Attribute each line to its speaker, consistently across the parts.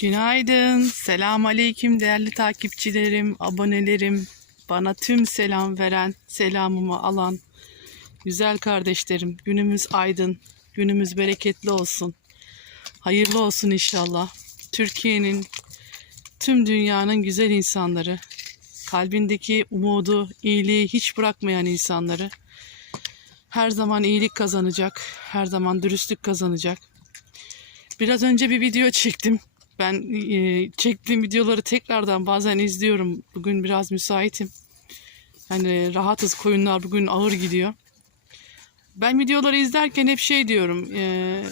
Speaker 1: Günaydın. Selam aleyküm değerli takipçilerim, abonelerim. Bana tüm selam veren, selamımı alan güzel kardeşlerim. Günümüz aydın, günümüz bereketli olsun. Hayırlı olsun inşallah. Türkiye'nin, tüm dünyanın güzel insanları, kalbindeki umudu, iyiliği hiç bırakmayan insanları her zaman iyilik kazanacak, her zaman dürüstlük kazanacak. Biraz önce bir video çektim. Ben e, çektiğim videoları tekrardan bazen izliyorum. Bugün biraz müsaitim. Hani rahatız koyunlar bugün ağır gidiyor. Ben videoları izlerken hep şey diyorum. e,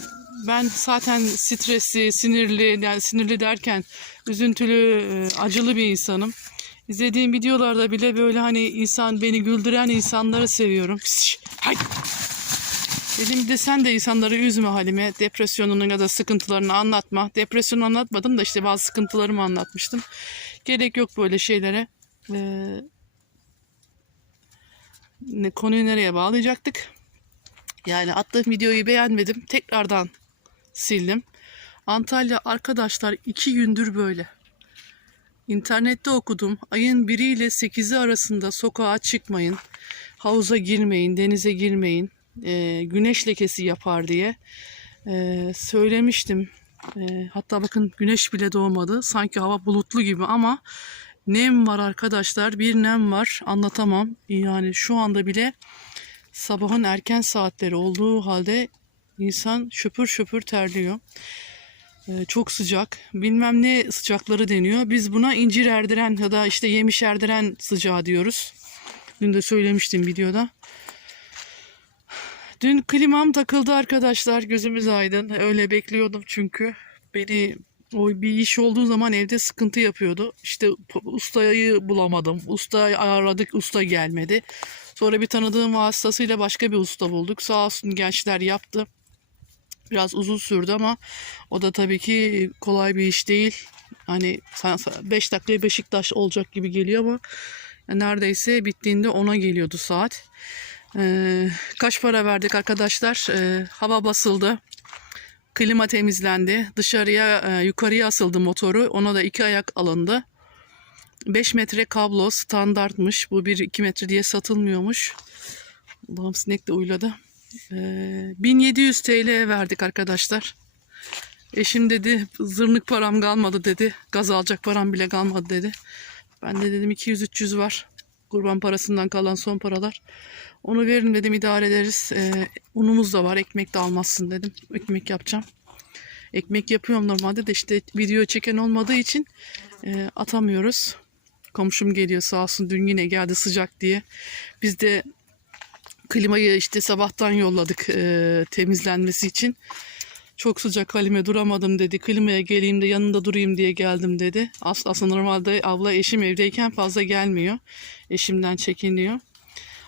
Speaker 1: ben zaten stresli, sinirli, yani sinirli derken üzüntülü, e, acılı bir insanım. İzlediğim videolarda bile böyle hani insan beni güldüren insanları seviyorum. Hay! Dedim de sen de insanları üzme Halime. Depresyonunu ya da sıkıntılarını anlatma. Depresyonu anlatmadım da işte bazı sıkıntılarımı anlatmıştım. Gerek yok böyle şeylere. Ee, konuyu nereye bağlayacaktık? Yani attığım videoyu beğenmedim. Tekrardan sildim. Antalya arkadaşlar iki gündür böyle. İnternette okudum. Ayın 1 ile 8'i arasında sokağa çıkmayın. Havuza girmeyin, denize girmeyin. E, güneş lekesi yapar diye e, söylemiştim. E, hatta bakın güneş bile doğmadı. Sanki hava bulutlu gibi ama nem var arkadaşlar. Bir nem var. Anlatamam. Yani şu anda bile sabahın erken saatleri olduğu halde insan şöpür şöpür terliyor. Ee, çok sıcak. Bilmem ne sıcakları deniyor. Biz buna incir erdiren ya da işte yemiş erdiren sıcağı diyoruz. Dün de söylemiştim videoda. Dün klimam takıldı arkadaşlar. Gözümüz aydın. Öyle bekliyordum çünkü. Beni o bir iş olduğu zaman evde sıkıntı yapıyordu. İşte ustayı bulamadım. Ustayı aradık. Usta gelmedi. Sonra bir tanıdığım vasıtasıyla başka bir usta bulduk. Sağ olsun gençler yaptı. Biraz uzun sürdü ama o da tabii ki kolay bir iş değil. Hani 5 dakikaya Beşiktaş olacak gibi geliyor ama neredeyse bittiğinde ona geliyordu saat. Ee, kaç para verdik arkadaşlar? Ee, hava basıldı. Klima temizlendi. Dışarıya e, yukarıya asıldı motoru. Ona da iki ayak alındı. 5 metre kablo standartmış. Bu 1-2 metre diye satılmıyormuş. Allah'ım sinek de uyladı. Ee, 1700 TL verdik arkadaşlar. Eşim dedi zırnık param kalmadı dedi. Gaz alacak param bile kalmadı dedi. Ben de dedim 200-300 var. Kurban parasından kalan son paralar. Onu verin dedim idare ederiz. Ee, unumuz da var ekmek de almazsın dedim. Ekmek yapacağım. Ekmek yapıyorum normalde de işte video çeken olmadığı için e, atamıyoruz. Komşum geliyor sağ olsun dün yine geldi sıcak diye. Biz de klimayı işte sabahtan yolladık e, temizlenmesi için. Çok sıcak halime duramadım dedi. Klimaya geleyim de yanında durayım diye geldim dedi. As aslında normalde abla eşim evdeyken fazla gelmiyor. Eşimden çekiniyor.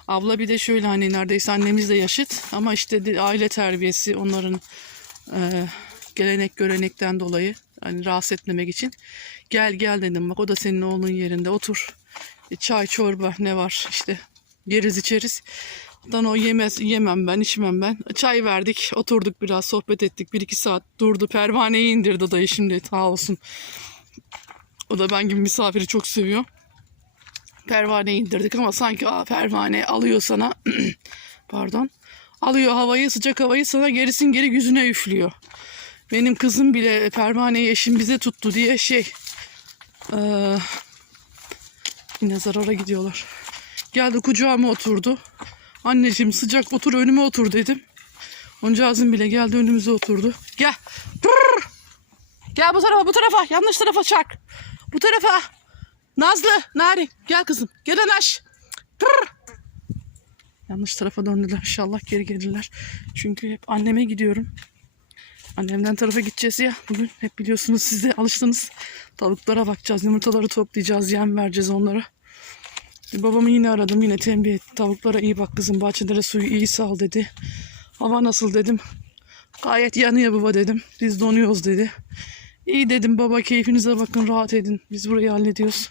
Speaker 1: Abla bir de şöyle hani neredeyse annemizle yaşıt ama işte aile terbiyesi onların e, gelenek görenekten dolayı hani rahatsız etmemek için gel gel dedim bak o da senin oğlun yerinde otur. E, çay çorba ne var işte yeriz içeriz. Dan o yemez, yemem ben, içmem ben. Çay verdik, oturduk biraz, sohbet ettik. Bir iki saat durdu. Pervaneyi indirdi dayı şimdi, sağ olsun. O da ben gibi misafiri çok seviyor. Pervaneyi indirdik ama sanki aa, pervane alıyor sana. Pardon. Alıyor havayı, sıcak havayı sana gerisin geri yüzüne üflüyor. Benim kızım bile pervaneyi eşim bize tuttu diye şey... eee, yine zarara gidiyorlar. Geldi kucağıma oturdu. Anneciğim sıcak otur önüme otur dedim. Oncağızım bile geldi önümüze oturdu. Gel. Brrr. Gel bu tarafa bu tarafa. Yanlış tarafa çak. Bu tarafa. Nazlı, Nari gel kızım. Gel Anaş. Brrr. Yanlış tarafa döndüler. İnşallah geri gelirler. Çünkü hep anneme gidiyorum. Annemden tarafa gideceğiz ya. Bugün hep biliyorsunuz siz de alıştınız. Tavuklara bakacağız. Yumurtaları toplayacağız. Yem vereceğiz onlara. Babamı yine aradım yine tembih etti. Tavuklara iyi bak kızım bahçelere suyu iyi sal dedi. Hava nasıl dedim. Gayet yanıyor baba dedim. Biz donuyoruz dedi. İyi dedim baba keyfinize bakın rahat edin. Biz burayı hallediyoruz.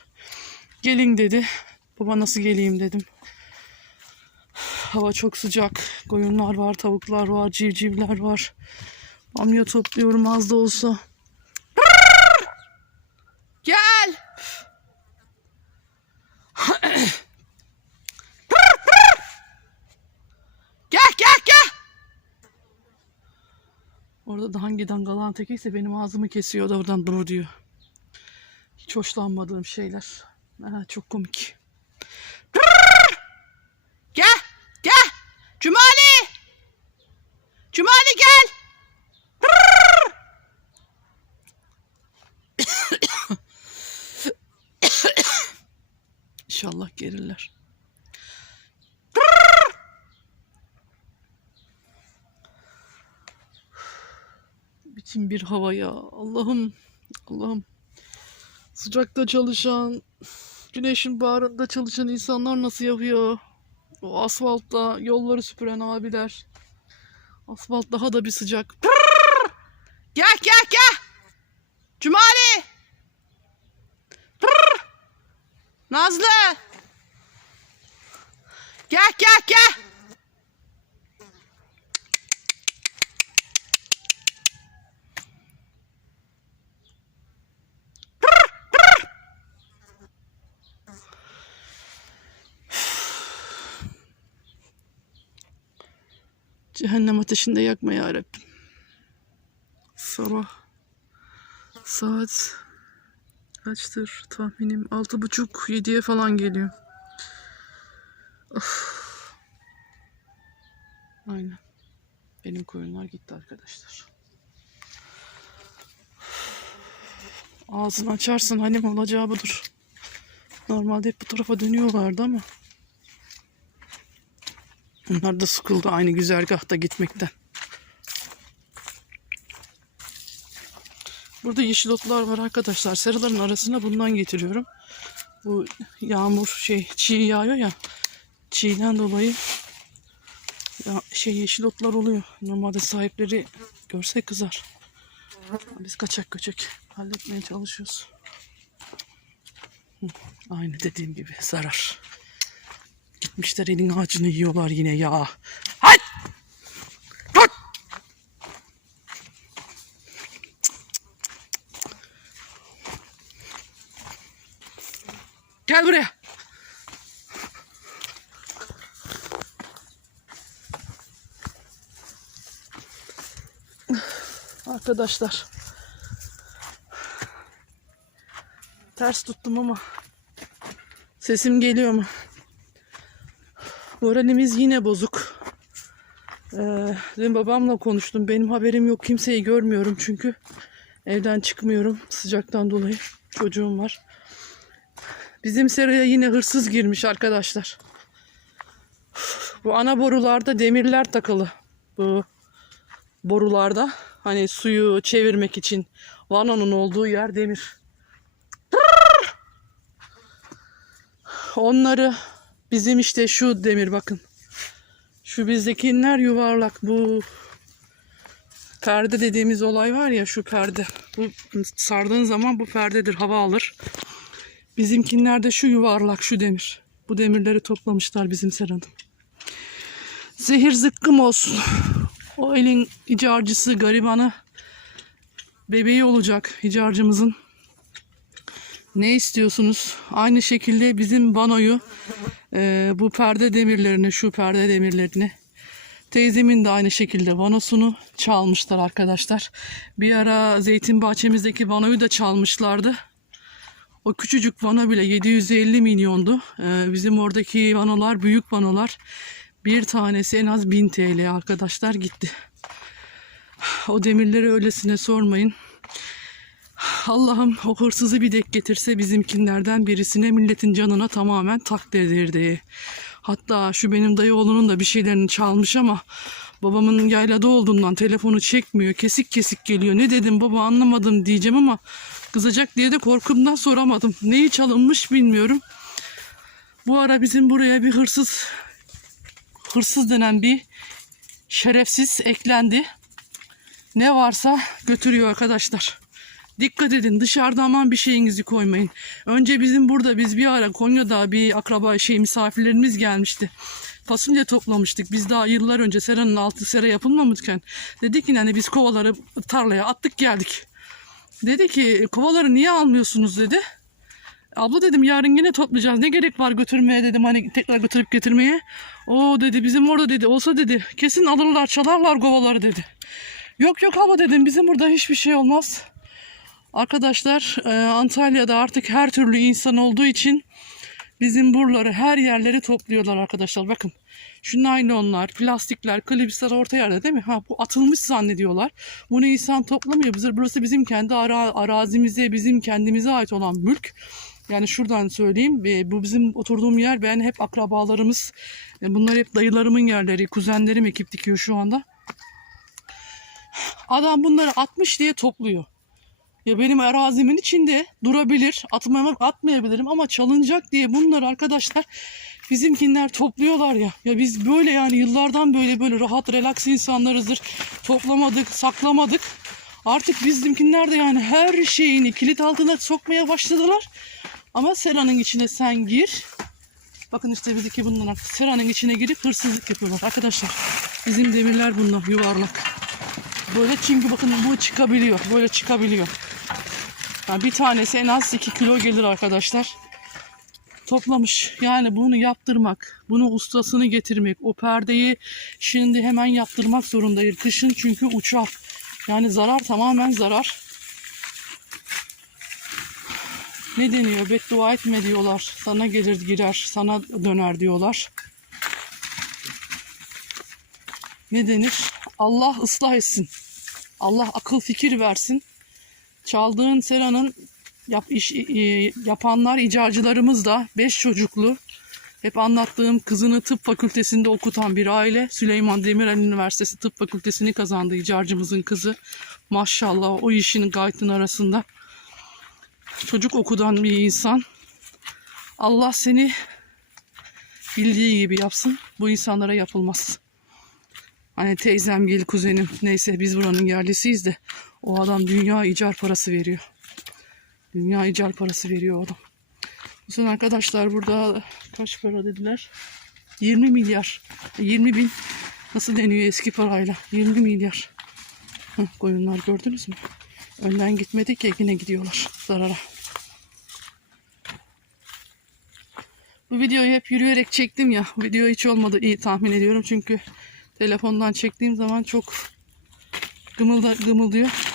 Speaker 1: Gelin dedi. Baba nasıl geleyim dedim. Hava çok sıcak. Koyunlar var, tavuklar var, civcivler var. Bamya topluyorum az da olsa. Orada da hangi dangalağın tekiyse benim ağzımı kesiyor da oradan dur diyor. Hiç hoşlanmadığım şeyler. Ha, çok komik. Gel, gel. Cumali. Cumali gel. İnşallah gelirler. Biçim bir hava ya. Allah'ım. Allah'ım. Sıcakta çalışan, güneşin bağrında çalışan insanlar nasıl yapıyor? O asfaltta yolları süpüren abiler. Asfalt daha da bir sıcak. Pırrr! Gel gel gel. Cumali. Pırrr! Nazlı. Gel gel gel. Cehennem ateşinde yakma ya Rabbim. Sabah saat kaçtır tahminim altı buçuk yediye falan geliyor. Of. Aynen. Benim koyunlar gitti arkadaşlar. Ağzını açarsın halim olacağı budur. Normalde hep bu tarafa dönüyorlardı ama. Onlar da sıkıldı aynı güzergahta gitmekten. Burada yeşil otlar var arkadaşlar. Seraların arasına bundan getiriyorum. Bu yağmur şey çiğ yağıyor ya. Çiğden dolayı ya şey yeşil otlar oluyor. Normalde sahipleri görse kızar. Biz kaçak göçek halletmeye çalışıyoruz. Aynı dediğim gibi zarar. Gitmişler elin ağacını yiyorlar yine ya. Hay! Dur! Gel buraya. Arkadaşlar. Ters tuttum ama sesim geliyor mu? Moralimiz yine bozuk. Ee, dün babamla konuştum. Benim haberim yok. Kimseyi görmüyorum çünkü evden çıkmıyorum sıcaktan dolayı. Çocuğum var. Bizim seraya yine hırsız girmiş arkadaşlar. Bu ana borularda demirler takılı. Bu borularda hani suyu çevirmek için vanonun olduğu yer demir. Onları bizim işte şu demir bakın. Şu bizdekiler yuvarlak. Bu perde dediğimiz olay var ya şu perde. Bu sardığın zaman bu perdedir hava alır. Bizimkinler de şu yuvarlak şu demir. Bu demirleri toplamışlar bizim seranın. Zehir zıkkım olsun. O elin icarcısı garibanı bebeği olacak icarcımızın. Ne istiyorsunuz? Aynı şekilde bizim banoyu e, bu perde demirlerini, şu perde demirlerini teyzemin de aynı şekilde vanosunu çalmışlar arkadaşlar. Bir ara zeytin bahçemizdeki vanoyu da çalmışlardı. O küçücük vana bile 750 milyondu. E, bizim oradaki vanolar büyük vanolar. Bir tanesi en az 1000 TL arkadaşlar gitti. O demirleri öylesine sormayın. Allah'ım o hırsızı bir dek getirse bizimkinlerden birisine milletin canına tamamen tak dedirdi. Hatta şu benim dayı oğlunun da bir şeylerini çalmış ama babamın yaylada olduğundan telefonu çekmiyor. Kesik kesik geliyor. Ne dedim baba anlamadım diyeceğim ama kızacak diye de korkumdan soramadım. Neyi çalınmış bilmiyorum. Bu ara bizim buraya bir hırsız hırsız denen bir şerefsiz eklendi. Ne varsa götürüyor arkadaşlar. Dikkat edin dışarıda aman bir şeyinizi koymayın. Önce bizim burada biz bir ara Konya'da bir akraba şey misafirlerimiz gelmişti. Fasulye toplamıştık. Biz daha yıllar önce seranın altı sera yapılmamışken. Dedi ki hani biz kovaları tarlaya attık geldik. Dedi ki kovaları niye almıyorsunuz dedi. Abla dedim yarın yine toplayacağız. Ne gerek var götürmeye dedim hani tekrar götürüp getirmeye. O dedi bizim orada dedi olsa dedi kesin alırlar çalarlar kovaları dedi. Yok yok abla dedim bizim burada hiçbir şey olmaz. Arkadaşlar e, Antalya'da artık her türlü insan olduğu için bizim buraları her yerleri topluyorlar arkadaşlar. Bakın şu naylonlar, plastikler, klipsler orta yerde değil mi? Ha bu atılmış zannediyorlar. Bunu insan toplamıyor. Burası bizim kendi ara, arazimize, bizim kendimize ait olan mülk. Yani şuradan söyleyeyim. e, Bu bizim oturduğum yer. Ben hep akrabalarımız. e, Bunlar hep dayılarımın yerleri. Kuzenlerim ekip dikiyor şu anda. Adam bunları 60 diye topluyor. Ya benim arazimin içinde durabilir. Atmamam, atmayabilirim ama çalınacak diye bunları arkadaşlar bizimkinler topluyorlar ya. Ya biz böyle yani yıllardan böyle böyle rahat relax insanlarızdır. Toplamadık, saklamadık. Artık bizimkinler de yani her şeyini kilit altına sokmaya başladılar. Ama seranın içine sen gir. Bakın işte bizdeki bunlar seranın içine girip hırsızlık yapıyorlar. Arkadaşlar bizim demirler bunlar yuvarlak. Böyle çünkü bakın bu çıkabiliyor. Böyle çıkabiliyor. Yani bir tanesi en az 2 kilo gelir arkadaşlar. Toplamış. Yani bunu yaptırmak, bunu ustasını getirmek, o perdeyi şimdi hemen yaptırmak zorundayız. Kışın çünkü uçar. Yani zarar tamamen zarar. Ne deniyor? Beddua etme diyorlar. Sana gelir girer, sana döner diyorlar. Ne denir? Allah ıslah etsin. Allah akıl fikir versin. Çaldığın seranın yap, iş, yapanlar icacılarımız da beş çocuklu. Hep anlattığım kızını tıp fakültesinde okutan bir aile. Süleyman Demirel Üniversitesi Tıp Fakültesini kazandı icacımızın kızı. Maşallah o işin gaytın arasında. Çocuk okudan bir insan. Allah seni bildiği gibi yapsın. Bu insanlara yapılmaz. Hani teyzem gel kuzenim neyse biz buranın yerlisiyiz de o adam dünya icar parası veriyor. Dünya icar parası veriyor adam. Sene arkadaşlar burada kaç para dediler? 20 milyar. 20 bin nasıl deniyor eski parayla? 20 milyar. Heh, koyunlar gördünüz mü? Önden gitmedik ya yine gidiyorlar zarara. Bu videoyu hep yürüyerek çektim ya. Video hiç olmadı iyi tahmin ediyorum çünkü telefondan çektiğim zaman çok gımılda, gımıldıyor.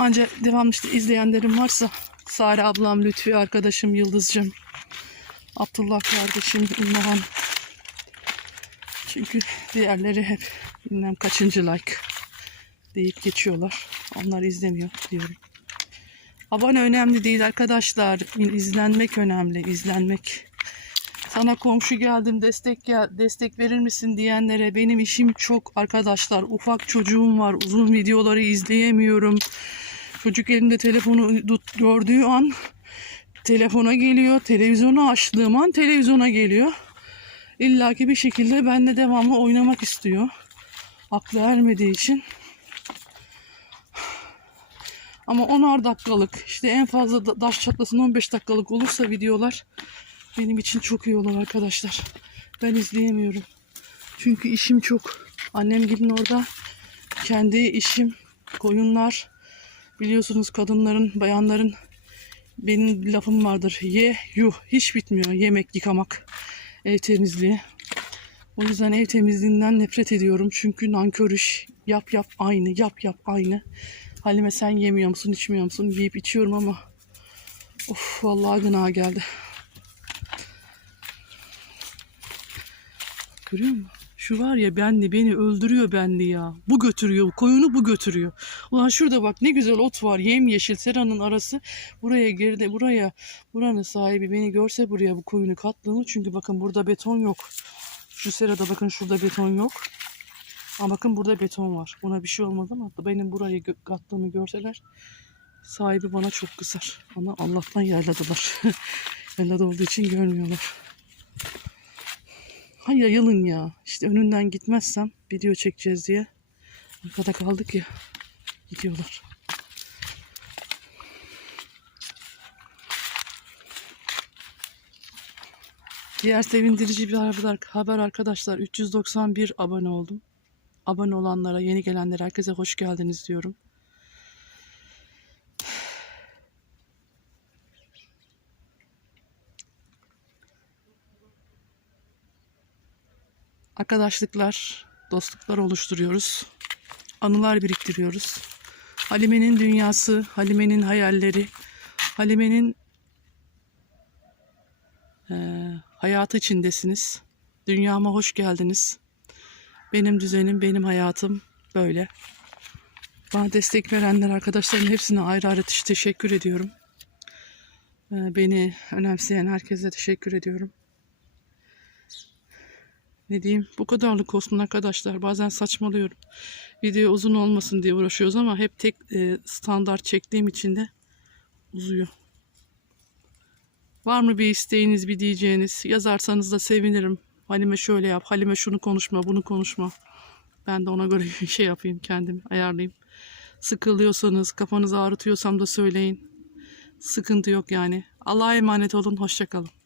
Speaker 1: Ancak devamlı işte izleyenlerim varsa Sare ablam, Lütfi arkadaşım, Yıldızcığım, Abdullah kardeşim, İlmahan. Çünkü diğerleri hep bilmem kaçıncı like deyip geçiyorlar. Onlar izlemiyor diyorum. Abone önemli değil arkadaşlar. İzlenmek önemli, izlenmek. Sana komşu geldim destek gel destek verir misin diyenlere benim işim çok arkadaşlar. Ufak çocuğum var. Uzun videoları izleyemiyorum. Çocuk elimde telefonu gördüğü an telefona geliyor. Televizyonu açtığım an televizyona geliyor. İlla ki bir şekilde benimle devamlı oynamak istiyor. Aklı ermediği için. Ama 10'ar dakikalık işte en fazla da- çatlasın 15 dakikalık olursa videolar benim için çok iyi olur arkadaşlar. Ben izleyemiyorum. Çünkü işim çok. Annem gidin orada kendi işim, koyunlar. Biliyorsunuz kadınların, bayanların benim lafım vardır. Ye, yuh. Hiç bitmiyor yemek yıkamak, ev temizliği. O yüzden ev temizliğinden nefret ediyorum. Çünkü nankör iş. Yap yap aynı, yap yap aynı. Halime sen yemiyor musun, içmiyor musun? Yiyip içiyorum ama of vallahi gına geldi. Görüyor musun? Şu var ya benli beni öldürüyor benli ya. Bu götürüyor. Koyunu bu götürüyor. Ulan şurada bak ne güzel ot var. Yem yeşil seranın arası. Buraya geride buraya buranın sahibi beni görse buraya bu koyunu kattığını. Çünkü bakın burada beton yok. Şu serada bakın şurada beton yok. Ama bakın burada beton var. Buna bir şey olmaz ama benim burayı kattığımı görseler sahibi bana çok kızar. Ama Allah'tan yerladılar. Yerladı olduğu için görmüyorlar. Ha yayılın ya. İşte önünden gitmezsem video çekeceğiz diye. Arkada kaldık ya. Gidiyorlar. Diğer sevindirici bir haber, haber arkadaşlar. 391 abone oldum. Abone olanlara, yeni gelenlere herkese hoş geldiniz diyorum. Arkadaşlıklar, dostluklar oluşturuyoruz. anılar biriktiriyoruz. Halime'nin dünyası, Halime'nin hayalleri, Halime'nin eee, hayatı içindesiniz. Dünyama hoş geldiniz. Benim düzenim, benim hayatım böyle. Bana destek verenler arkadaşlarımın hepsine ayrı ayrı teş- teşekkür ediyorum. Ee, Beni önemseyen herkese teşekkür ediyorum. Ne diyeyim? Bu kadarlık olsun arkadaşlar. Bazen saçmalıyorum. Video uzun olmasın diye uğraşıyoruz ama hep tek e, standart çektiğim için de uzuyor. Var mı bir isteğiniz, bir diyeceğiniz? Yazarsanız da sevinirim. Halime şöyle yap, Halime şunu konuşma, bunu konuşma. Ben de ona göre şey yapayım, kendimi ayarlayayım. Sıkılıyorsanız, kafanızı ağrıtıyorsam da söyleyin. Sıkıntı yok yani. Allah'a emanet olun, hoşçakalın.